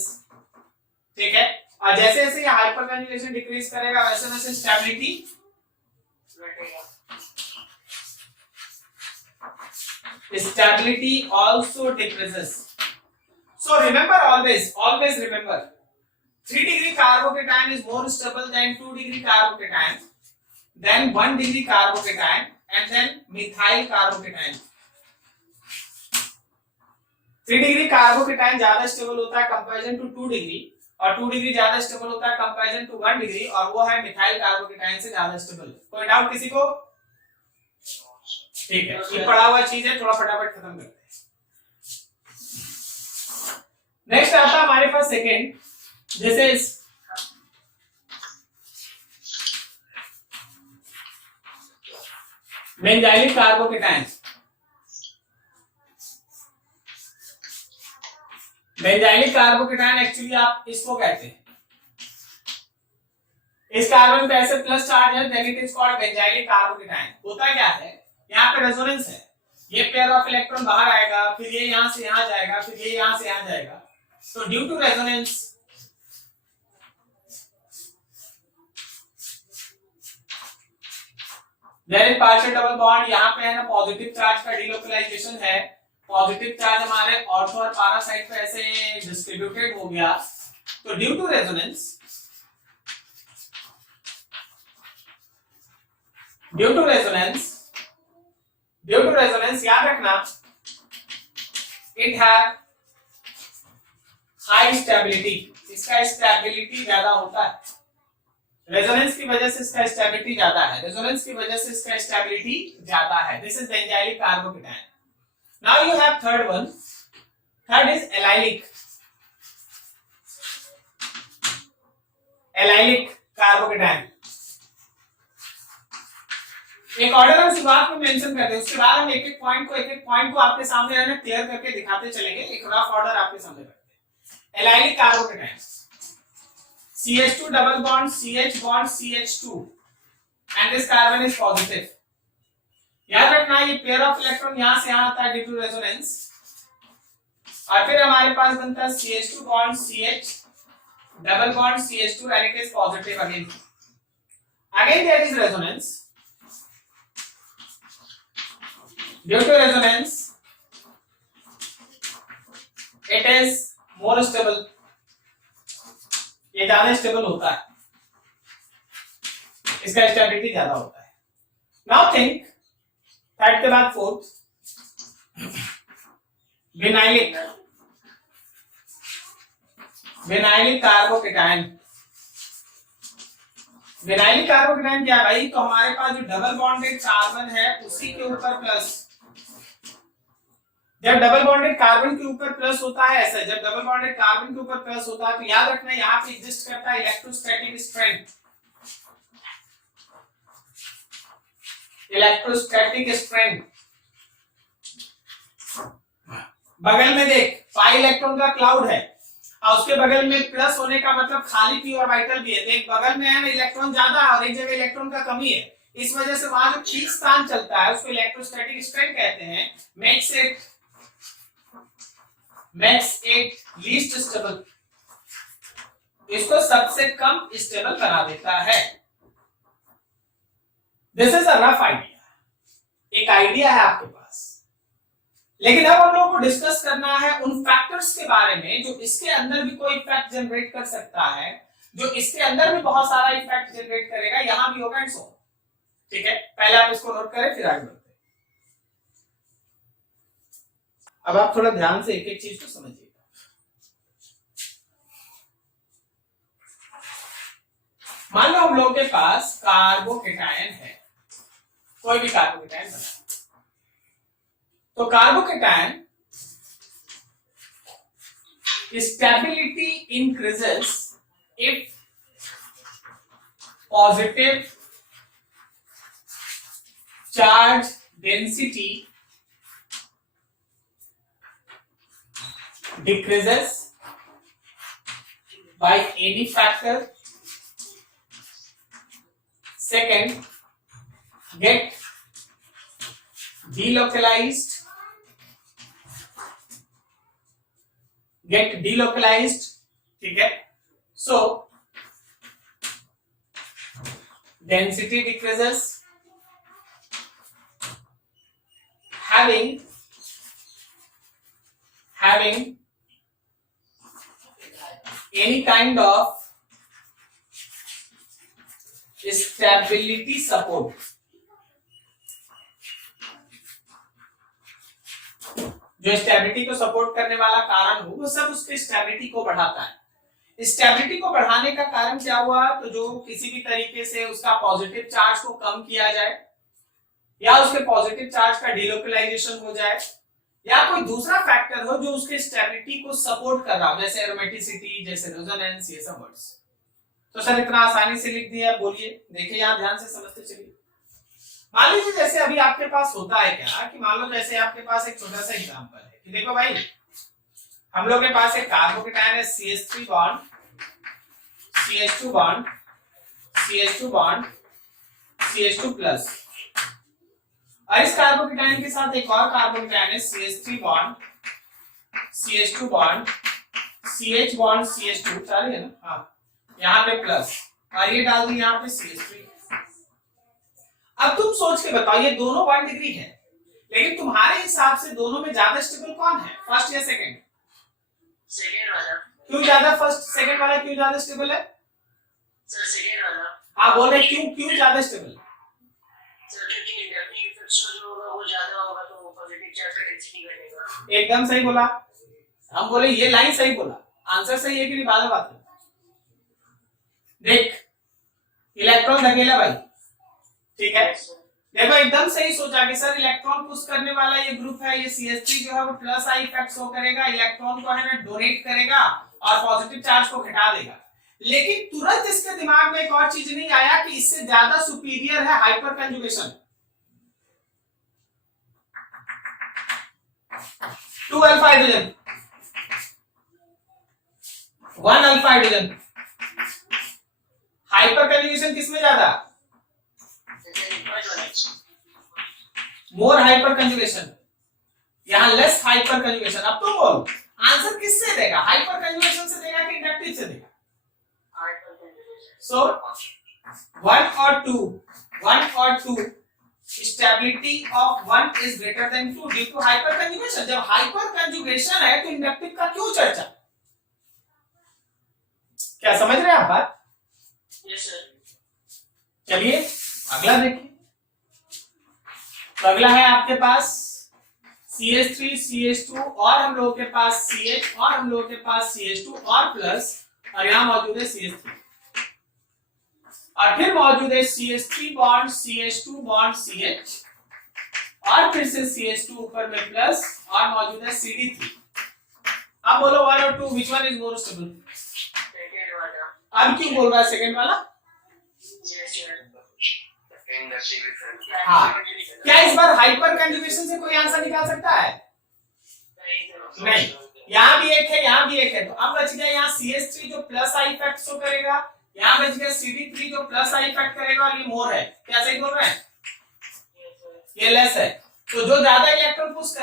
ठीक है। और जैसे जैसे ये hyperconjugation डिक्रीज करेगा वैसे वैसे stability also decreases. So remember, always remember, 3 degree carbocation is more stable than 2 degree carbocation, then 1 degree carbocation, and then methyl carbocation. 3 degree carbocation ज्यादा स्टेबल होता है कंपैरिजन टू 2 डिग्री, और 2 डिग्री ज्यादा stable होता है कंपैरिजन टू 1 डिग्री, और वो है मिथाइल कार्बोकेटाइन से ज्यादा स्टेबल। कोई डाउट किसी को? ठीक है, ये पढ़ा हुआ चीज है, थोड़ा फटाफट खत्म करते हैं। नेक्स्ट आता हमारे पास second, this is benzylic carbocation. Benzylic carbocation actually आप इसको कहते हैं, इस कार्बन पे ऐसे प्लस चार्ज है, then it is called benzylic carbocation. होता क्या है, यहाँ पे रेजोनेंस है, ये पेयर ऑफ इलेक्ट्रॉन बाहर आएगा, फिर ये यहां से यहां जाएगा, फिर ये यहां से यहां जाएगा। तो due to resonance there is partial double bond, यहाँ पे है ना पॉजिटिव चार्ज का डिलोकलाइजेशन है, पॉजिटिव चार्ज हमारे ऑर्थो और पारा साइड पे ऐसे डिस्ट्रीब्यूटेड हो गया। तो ड्यू टू रेजोनेंस याद रखना, इट हैव हाई स्टेबिलिटी, इसका स्टेबिलिटी ज्यादा होता है, रेजोनेंस की वजह से इसका स्टेबिलिटी ज्यादा है, रेजोनेंस की वजह से इसका स्टेबिलिटी ज्यादा है। This is benzylic carbocation. Now you have third one. Third is allylic. Allylic carbocation. एक ऑर्डर हम शुरुआत में मेंशन करते हैं, उसके बाद हम एक एक पॉइंट को आपके सामने है ना क्लियर करके दिखाते चलेंगे। एक रफ ऑर्डर आपके सामने रखते हैं। Allylic carbocation, CH2 double bond CH bond CH2 and this carbon is positive. याद रखना, ये पेयर ऑफ इलेक्ट्रॉन यहां से यहां आता है ड्यू टू रेजोनेंस, और फिर हमारे पास बनता है CH2 bond CH double bond CH2 and it is positive again there is resonance. Due to resonance it is more stable, ये ज्यादा स्टेबल होता है, इसका स्टेबिलिटी ज्यादा होता है। नाउ थिंक, थर्ड के बाद fourth, vinylic carbocation. Vinylic carbocation क्या है भाई? तो हमारे पास जो डबल बॉन्डेड कार्बन है उसी के ऊपर प्लस, जब डबल बॉन्डेड कार्बन के ऊपर प्लस होता है, ऐसा जब डबल बॉन्डेड कार्बन के ऊपर प्लस होता है तो याद रखना यहाँ पे एग्जिस्ट करता है इलेक्ट्रोस्टैटिक स्ट्रेंथ। इलेक्ट्रोस्टैटिक स्ट्रेंथ, बगल में देख पाई इलेक्ट्रॉन का क्लाउड है और उसके बगल में प्लस होने का मतलब खाली पी ऑर्बिटल भी है। तो एक बगल में है ना इलेक्ट्रॉन ज्यादा है और एक जगह इलेक्ट्रॉन का कमी है, इस वजह से वहां जो पी स्थान चलता है उसको इलेक्ट्रोस्टैटिक स्ट्रेंथ कहते हैं। मेक्स इट लीस्ट स्टेबल, इसको सबसे कम स्टेबल बना देता है। This is a rough idea, एक आइडिया है आपके पास, लेकिन अब हम लोगों को डिस्कस करना है उन फैक्टर्स के बारे में जो इसके अंदर भी कोई इफेक्ट जनरेट कर सकता है, जो इसके अंदर भी बहुत सारा इफेक्ट जनरेट करेगा, यहां भी होगा एंड सो। ठीक है, पहले आप इसको नोट करें फिर आगे बढ़ते हैं। अब आप थोड़ा ध्यान से एक एक चीज को समझिए। मान लो हम लोगों के पास कार्बोकेटायन है, कोई भी कार्बोकेटायन बना, तो carbocation stability increases if positive charge density decreases by any factor. Second, get delocalized, get delocalized, ठीक है। So density decreases, having any kind of stability support, जो स्टेबिलिटी को सपोर्ट करने वाला कारण हो वो सब उसके स्टेबिलिटी को बढ़ाता है। स्टेबिलिटी को बढ़ाने का कारण क्या हुआ, तो जो किसी भी तरीके से उसका पॉजिटिव चार्ज को कम किया जाए या उसके पॉजिटिव चार्ज का डिलोकलाइजेशन हो जाए या कोई दूसरा फैक्टर हो जो उसके स्टेबिलिटी को सपोर्ट कर रहा हो, जैसे एरोमेटिसिटी, जैसे रेजोनेंस, ये सब वर्ड्स। तो सर इतना आसानी से लिख दिया, बोलिए, देखिए यहां ध्यान से समझते चलिए। मान लीजिए जैसे अभी आपके पास होता है क्या कि मान लो जैसे आपके पास एक छोटा सा एग्जांपल है कि देखो भाई हम लोग के पास एक कार्बोकेटायन है CH3 bond CH2 bond CH2 bond CH2 plus, और इस कार्बोकेटायन के साथ एक और कार्बोकेटायन है CH3 bond CH2 bond CH bond CH2, चलिए ना, हाँ यहाँ पे प्लस, और ये डाल दी यहाँ पे CH3। अब तुम सोच के बताओ ये दोनों 1 डिग्री है, लेकिन तुम्हारे हिसाब से दोनों में ज्यादा स्टेबल कौन है, फर्स्ट या सेकंड? सेकंड वाला। क्यों ज्यादा, फर्स्ट सेकंड वाला क्यों ज्यादा स्टेबल है? सर सेकंड वाला। हाँ बोल रहे क्यों ज्यादा स्टेबल? सर क्योंकि इंडक्टिव फ्रिक्शन जो होगा वो ज्यादा होगा तो पॉजिटिव चार्ज का डेंसिटी घटेगा। एकदम सही बोला, हम बोले ये लाइन सही बोला, आंसर सही है कि नहीं, बात है। देख इलेक्ट्रॉन धकेला भाई, ठीक है, देखो एकदम सही सोचा कि सर इलेक्ट्रॉन पुश करने वाला ये ग्रुप है, ये CH3 जो है वो प्लस आई इफेक्ट शो करेगा, इलेक्ट्रॉन को है ना डोनेट करेगा और पॉजिटिव चार्ज को घटा देगा। लेकिन तुरंत इसके दिमाग में एक और चीज नहीं आया कि इससे ज्यादा सुपीरियर है hyper conjugation. 2 alpha hydrogen 1 alpha hydrogen, hyper conjugation किसमें ज्यादा? मोर हाइपर कंजुगेशन, यहां लेस हाइपर कंजुगेशन। अब तुम बोलो आंसर किससे देगा, हाइपर कंजुगेशन से देगा कि इंडक्टिव से देगा? सो 1 और 2 stability of 1 is greater than 2 due to hyperconjugation. जब हाइपर कंजुगेशन है तो इंडक्टिव का क्यों चर्चा? क्या समझ रहे हैं आप बात? Yes sir. चलिए अगला देखिए, तो अगला है आपके पास CH3 CH2 और हम लोगों के पास CH और हम लोगों के पास CH2 और प्लस, और यहां मौजूद है CH3 और फिर मौजूद है CH3 bond CH2 bond CH और फिर से CH2 ऊपर में प्लस और मौजूद है CD3। अब बोलो 1 और 2 which one is more stable? Second वाला। अब क्यों बोल रहा है सेकंड वाला? Yes sir. हाँ, क्या इस बार हाइपर कंजुगेशन से कोई आंसर निकाल सकता है? नहीं, यहाँ भी एक है, यहाँ भी एक है, तो अब बच गया यहाँ CH3 जो प्लस आई इफेक्ट शो करेगा, यहाँ बच गया CD3 जो प्लस आई इफेक्ट करेगा, और ये मोर है। क्या सही बोल रहे हैं? ये लेस है, तो जो ज्यादा इलेक्ट्रॉन पुश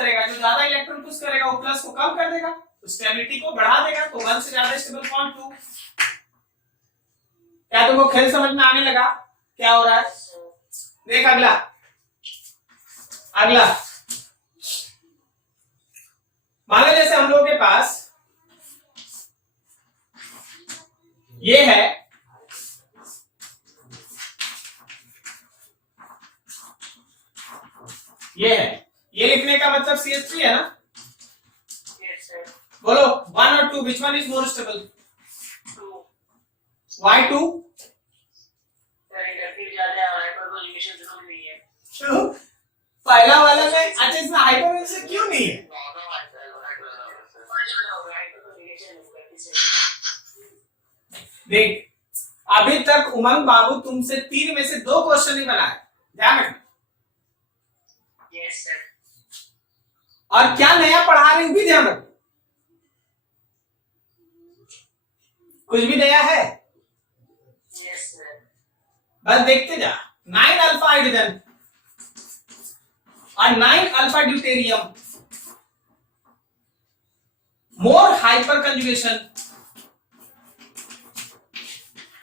करेगा वो प्लस को कम कर देगा, तो स्टेबिलिटी को बढ़ा देगा। तो 1 से ज्यादा स्टेबल कौन? 2। क्या तुमको खेल समझ में आने लगा क्या हो रहा है? देख अगला मान लो जैसे हम लोगों के पास ये है, ये लिखने का मतलब CH3 है ना? Yes sir. बोलो 1 और 2 which one is more stable? 2। Why 2? Sir inductive ज्यादा है, हाइपर कंजुगेशन जरूरी नहीं है। क्यों? पहला वाला में अच्छा इसमें हाइपर कंजुगेशन क्यों नहीं है? देख अभी तक उमंग बाबू तुमसे 3 में से 2 क्वेश्चन ही बनाए, ध्यान रखना। Yes sir. और क्या नया पढ़ा रहे भी ध्यान रखो, कुछ भी नया है? Yes sir. बस देखते जा। 9 अल्फा हाइड्रोजन और 9 alpha deuterium, more hyperconjugation,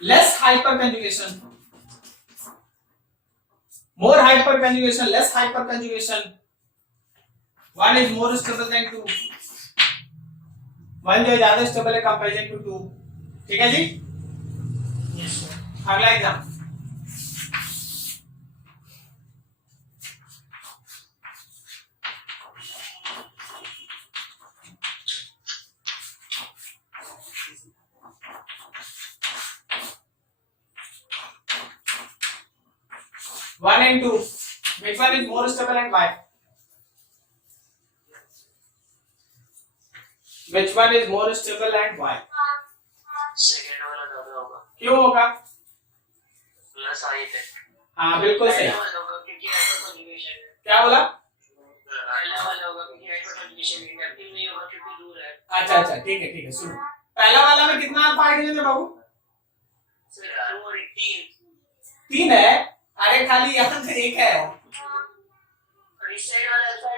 less hyperconjugation, more hyperconjugation, less hyperconjugation. One is more stable than two. One जो है ज्यादा स्टेबल है कंपेरिजन टू टू. ठीक है जी. Yes, sir. अगला exam. One and two. Which one is more stable and why? Which one is more stable and why? Second वाला ज्यादा होगा. क्यों होगा? Plus आई थे. हाँ बिल्कुल सही. पहला वाला होगा क्योंकि hyperconjugation है. क्या बोला? पहला वाला होगा क्योंकि hyperconjugation इंडक्टिव नहीं होगा क्योंकि दूर है. अच्छा अच्छा ठीक है सुनो. पहला वाला में कितना अल्फा हाइड्रोजन है बाबू? सर 2 और 3. 3 है. अरे खाली यहाँ से एक है. और इस साइड वाला अल्फा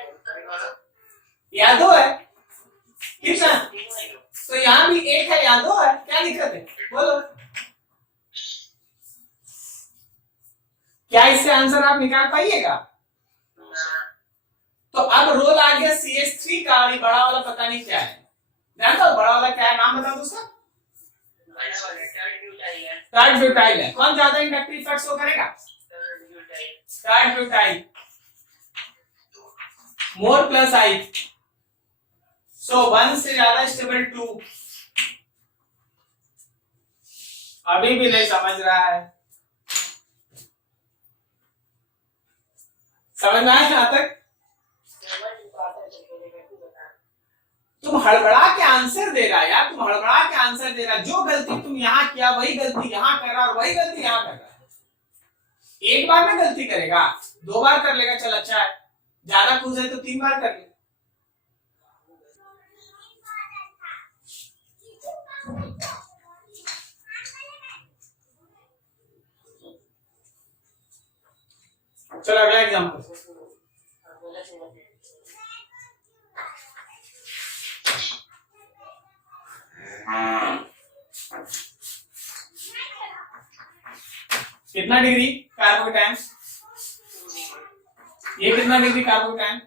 या 2 है. कितना? 3 है. तो यहाँ भी एक है या 2 है. क्या दिक्कत है? बोलो. क्या इससे आंसर आप निकाल पाइएगा? तो अब रोल आ गया CH3 का. और ये बड़ा वाला पता नहीं क्या है. जानते हो बड़ा वाला क्या है? नाम बता दो उसका. थर्ड ब्यूटाइल है. कौन ज्यादा इंडक्टिव इफेक्ट शो करेगा? Third butyl. More plus I. So 1 से ज्यादा स्टेबल 2. अभी भी नहीं समझ रहा है. समझ में आया यहाँ तक? तुम हड़बड़ा के आंसर दे रहा यार. तुम हड़बड़ा के आंसर दे रहा. जो गलती तुम यहाँ किया वही गलती यहाँ कर रहा और वही गलती यहाँ कर रहा. एक बार में गलती करेगा, 2 बार कर लेगा, चल अच्छा है. ज्यादा खुश है तो 3 बार कर ले. चलो अगला एग्जाम्पल. कितना डिग्री कार्बोकैटायन? ये कितना डिग्री कार्बोकैटायन?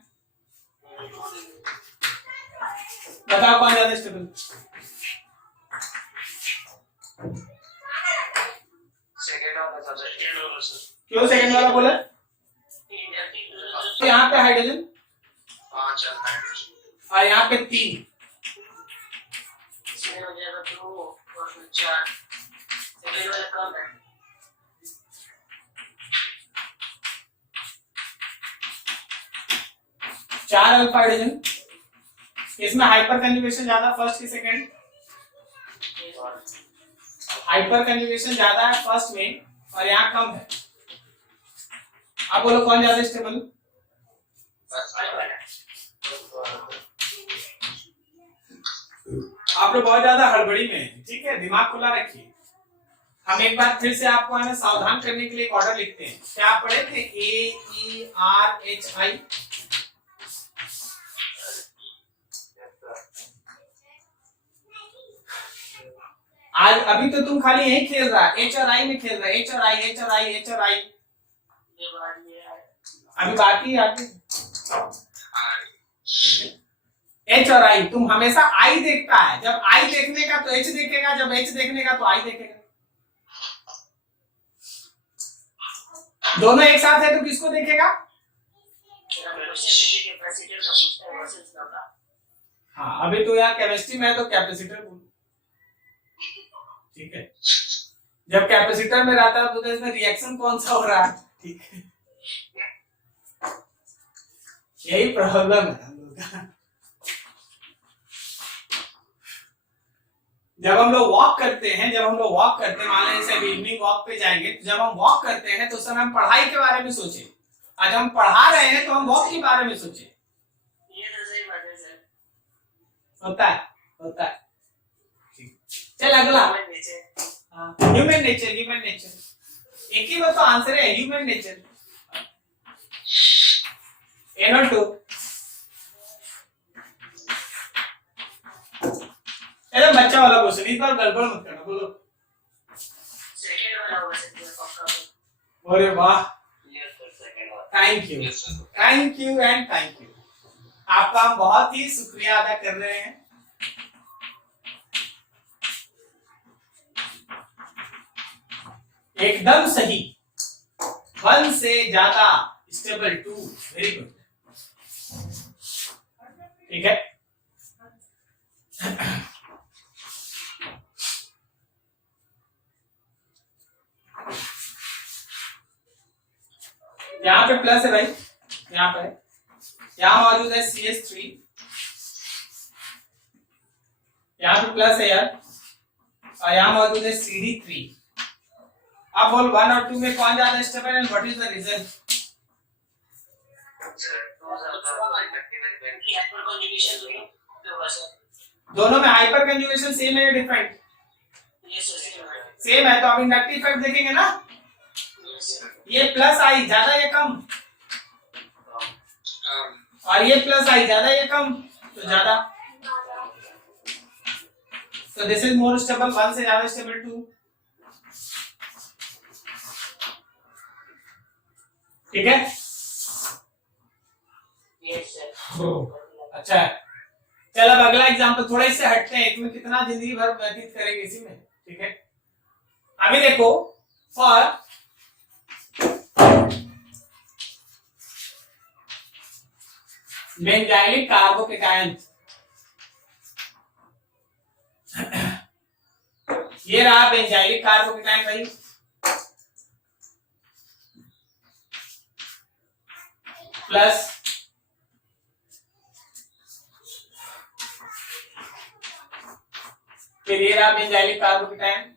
बताओ कौन ज्यादा स्टेबल? सेकंड वाला ज्यादा स्टेबल सर. क्यों सेकंड वाला बोला? तो यहाँ पे हाइड्रोजन 5 हाइड्रोजन और यहाँ पे 3. इसमें हो जाएगा 2 और 4. सेकंड वाला कम है. चार अल्फा हाइड्रोजन. इसमें हाइपर कंजुगेशन ज्यादा फर्स्ट की सेकंड. हाइपर कंजुगेशन ज्यादा है फर्स्ट में और यहाँ कम है. आप बोलो कौन ज्यादा स्टेबल? आप लोग बहुत ज्यादा हड़बड़ी में हैं. ठीक है, दिमाग खुला रखिए. हम एक बार फिर से आपको है ना सावधान करने के लिए एक ऑर्डर लिखते हैं. क्या आप पढ़े थे? AERHI. आज अभी तो तुम खाली यही खेल रहा है. H और I में खेल रहा है. H और I, H और I, H और I. अभी बाकी आगे H और I. तुम हमेशा I देखता है. जब I देखने का तो H देखेगा, जब H देखने का तो I देखेगा. दोनों एक साथ है तो किसको देखेगा? हाँ, अभी तो यार केमिस्ट्री में है तो कैपेसिटर बोल. ठीक है, जब कैपेसिटर में रहता है तो इसमें रिएक्शन कौन सा हो रहा है. ठीक है, यही प्रॉब्लम है हम लोग का. जब हम लोग वॉक करते हैं, मान लीजिए जैसे इवनिंग वॉक पे जाएंगे, तो जब हम वॉक करते हैं तो उस समय हम पढ़ाई के बारे में सोचे. आज हम पढ़ा रहे हैं तो हम वॉक के बारे में सोचे. ये तो सही बात है सर. होता है. चल अगला. Human nature. एक ही वो तो आंसर है, ह्यूमन नेचर. NO2 एकदम बच्चा वाला क्वेश्चन, इस बार गड़बड़ मत करना, बोलो। सेकंड वाला होगा सर पक्का। अरे वाह, यस सर सेकंड वाला। Thank you and thank you, आपका हम बहुत ही शुक्रिया अदा कर रहे हैं। एकदम सही, 1 से ज्यादा स्टेबल 2, वेरी गुड, ठीक है। यहाँ पे प्लस है भाई, यहाँ पे यहाँ मौजूद है CH3, यहाँ पे प्लस है यार, और यहाँ मौजूद है CD3। अब बोल 1 और 2 में कौन ज्यादा स्टेबल है, व्हाट इज द रीजन? दोनों में हाइपर कंजुगेशन सेम है या डिफरेंट? सेम है, तो अब इंडक्टिव इफेक्ट देखेंगे ना, ये प्लस आई ज्यादा या कम, और ये प्लस आई ज्यादा या कम, तो ज्यादा, तो दिस इज मोर स्टेबल, 1 से ज्यादा स्टेबल 2, ठीक है। अच्छा है, चल अब अगला एग्जांपल, थोड़ा इससे हटते हैं, इसमें कितना जिंदगी भर व्यतीत करेंगे इसी में, ठीक है। अभी देखो, फॉर बेंजाइलिक कार्बोकेटायन, ये रहा बेंजाइलिक कार्बोकेटायन भाई, प्लस फिर ये रहा बेंजाइलिक कार्बोकेटायन,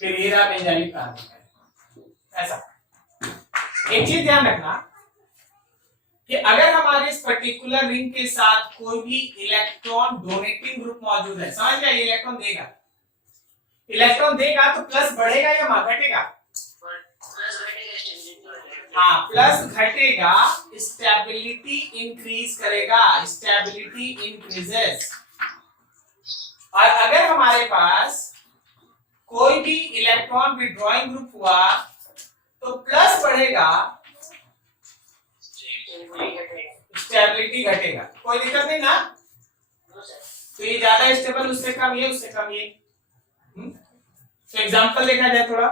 फिर ये रहा बेंजाइलिक कार्बोकेटायन। ऐसा एक चीज ध्यान रखना कि अगर हमारे इस पर्टिकुलर रिंग के साथ कोई भी इलेक्ट्रॉन डोनेटिंग ग्रुप मौजूद है, समझ गया, इलेक्ट्रॉन देगा तो प्लस बढ़ेगा या घटेगा? हाँ, प्लस घटेगा, स्टेबिलिटी इंक्रीज करेगा, स्टेबिलिटी इंक्रीजेस। और अगर हमारे पास कोई भी इलेक्ट्रॉन विड्रॉइंग ग्रुप हुआ तो प्लस बढ़ेगा, स्टेबिलिटी घटेगा, कोई दिक्कत नहीं ना। तो ये ज्यादा स्टेबल, उससे कम ये, उससे कम ये। तो एग्जांपल देखा जाए थोड़ा,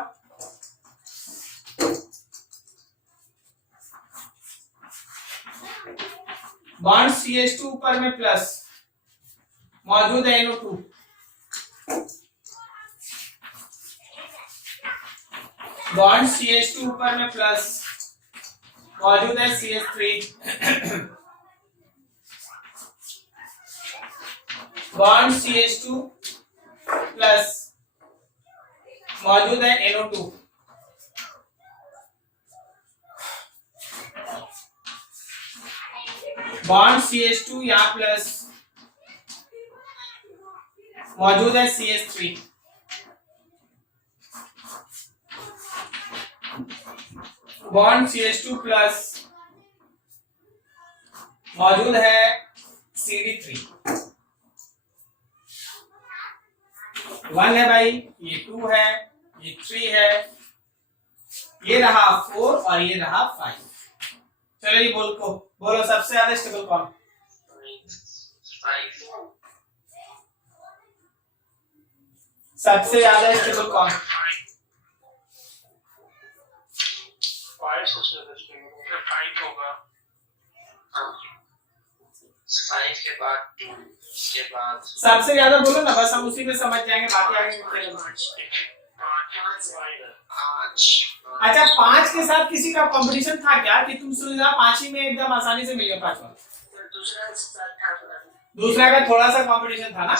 बॉन्ड CH2 ऊपर में प्लस, मौजूद है NO2, बॉन्ड CH2 ऊपर में प्लस, मौजूद है CH3, बॉन्ड CH2 प्लस, मौजूद है NO2, बॉन्ड CH2 यहाँ प्लस, मौजूद है CH3, बॉन्ड CH2 प्लस, मौजूद है CD3। 1 है भाई, ये 2 है, ये 3 है, ये रहा 4 और ये रहा 5। चलो ये बोलो सबसे ज्यादा स्टेबल कौन? 5 सबसे ज्यादा स्टेबल कौन? 5 होगा, 5 के बाद 2 के बाद सबसे ज्यादा बोलो ना, बस हम उसी में समझ जाएंगे, बाकी आगे। अच्छा, 5 के साथ किसी का कंपटीशन था क्या कि तुम सुविधा 5 ही में एकदम आसानी से मिल गया 5वां? दूसरा का थोड़ा सा कंपटीशन था ना।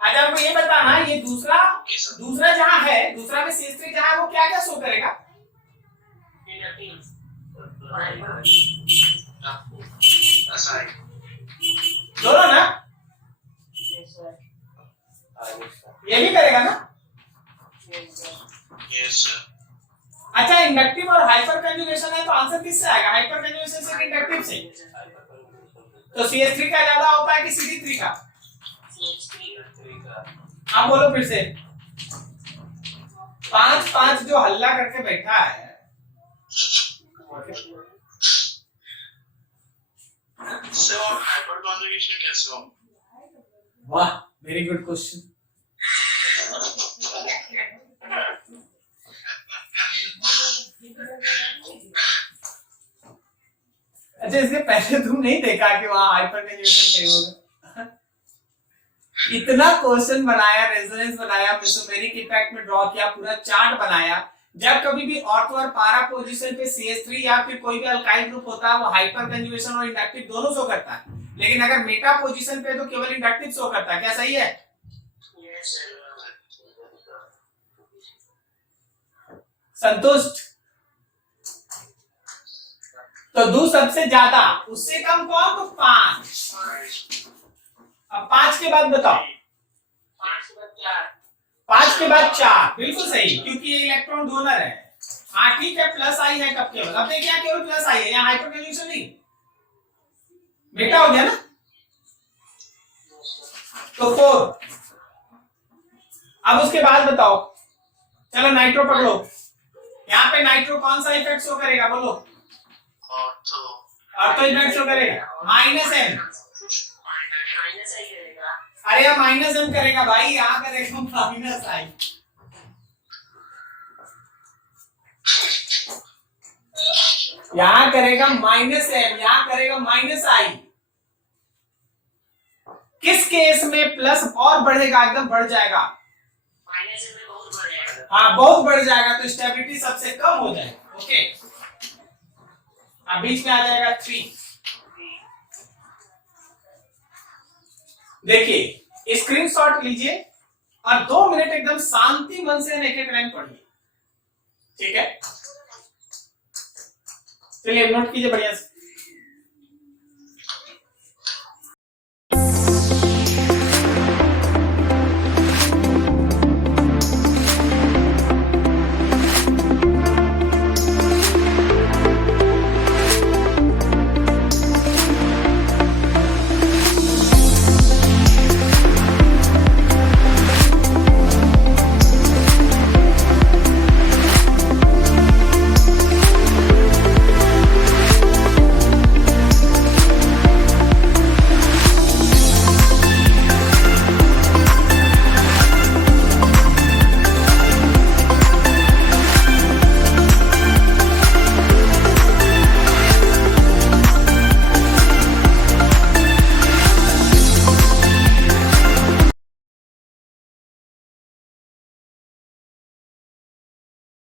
अच्छा आपको ये बताना, ये दूसरा जहाँ है, दूसरा में CH3 जहाँ है, वो क्या क्या शो करेगा? दोनों ना, ये भी करेगा ना। Yes sir. अच्छा इंडक्टिव और हाइपर कंजुगेशन है तो आंसर किससे आएगा? हाइपर कंजुगेशन से इंडक्टिव से। तो CH3 का ज्यादा होता है कि CD3 का? आप बोलो फिर से। 5-5 जो हल्ला करके बैठा है हाइपर कंजुगेशन कैसे हो? वाह वेरी गुड क्वेश्चन। अच्छा इसके पहले तुम नहीं देखा कि वहां हाइपर कंजुगेशन क्या होगा? इतना क्वेश्चन बनाया, रेजोनेंस बनाया, मेसोमेरिक इफेक्ट में ड्रॉ किया, पूरा चार्ट बनाया। जब कभी भी ऑर्थो और पारा पोजीशन पे CH3 या फिर कोई भी अल्काइल ग्रुप होता है वो हाइपर कंजुगेशन और इंडक्टिव दोनों शो करता है, लेकिन अगर मेटा पोजीशन पे तो केवल इंडक्टिव शो करता है। क्या सही है? संतुष्ट? तो 2 सबसे ज्यादा, उससे कम कौन? तो 5। अब 5 के बाद बताओ। 5 के बाद 4, बिल्कुल सही, क्योंकि ये इलेक्ट्रॉन डोनर है। हाँ ठीक है, प्लस आई है कब केवल, अब देखिए केवल प्लस आई है, यहाँ हाइपर कंजुगेशन नहीं, बेटा हो गया ना। तो 4। अब उसके बाद बताओ, चलो नाइट्रो पकड़ो। यहाँ पे नाइट्रो कौन सा इफेक्ट शो करेगा? बोलो। ऑर्थो इफेक्ट शो करेगा। -m। अरे यार -m करेगा भाई, यहाँ करेगा -i। यहाँ करेगा -m, यहाँ करेगा -i। किस केस में प्लस और बढ़ेगा? एकदम बढ़ जाएगा। हाँ बहुत बढ़ जाएगा, तो स्टेबिलिटी सबसे कम हो जाएगा। ओके, अब बीच में आ जाएगा 3। देखिए स्क्रीनशॉट लीजिए और 2 मिनट एकदम शांति मन से एक एक लाइन पढ़िए, ठीक है? चलिए नोट कीजिए बढ़िया से।